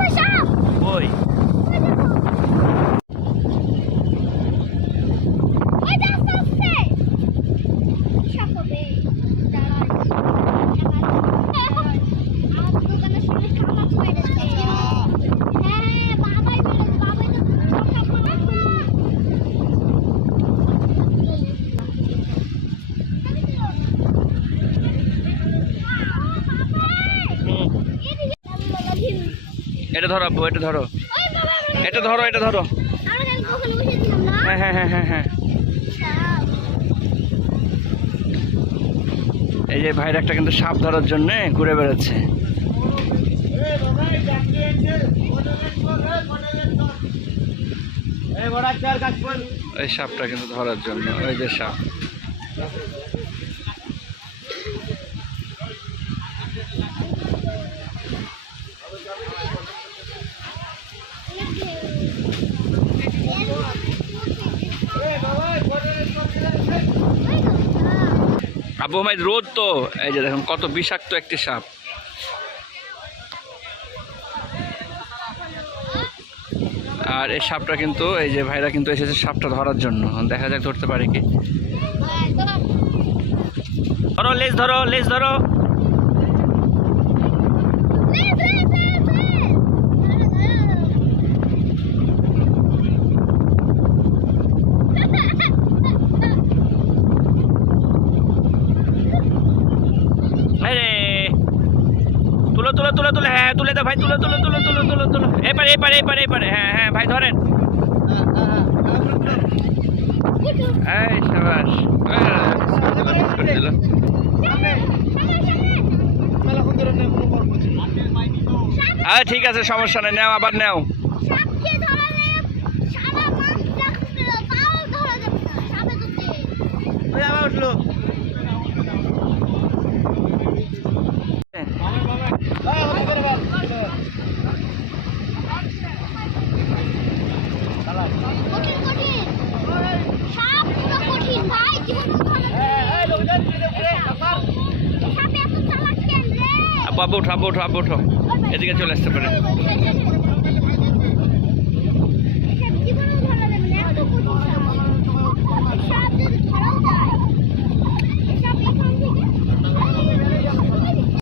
বাবা সাপ ওই ওই দেখো ওই যে আস্তে আস্তে সাপ হবে দাঁড়াও আমার দোকানের সামনে কামাচ মেরেছে হ্যাঁ বাবাই মেরেছে বাবাই তো সাপ হুম। এটা ধরো আব্বু, এটা ধরো। এটা ধরো এটা ধরো। হ্যাঁ হ্যাঁ হ্যাঁ হ্যাঁ হ্যাঁ। এই যে ভাইরা একটা কিন্তু সাপ ধরার জন্য ঘুরে বেড়াচ্ছে। এই সাপটা কিন্তু ধরার জন্য, ওই যে সাপ। আবু ভাই রোদ তো। এই যে দেখুন কত বিষাক্ত একটি সাপ। আর এই সাপটা কিন্তু এই যে ভাইরা কিন্তু এসেছে সাপটা ধরার জন্য। দেখা যাক ধরতে পারে কি। ধরো লেজ ধরো লেজ ধরো আরে তুলো তুলো তুলো তুলো হ্যাঁ তুলে দে ভাই তুলো তুলো তুলো তুলো তুলো তুলো এপারে এপারে এপারে এপারে হ্যাঁ হ্যাঁ ভাই ধরেন। এই সাবাস। করে আচ্ছা ঠিক আছে সমস্যা নেই নেও আবার নেও। সাপকে বাবু ওঠো বাবু ওঠো বাবু ওঠো এদিকে চলে আসতে পারে।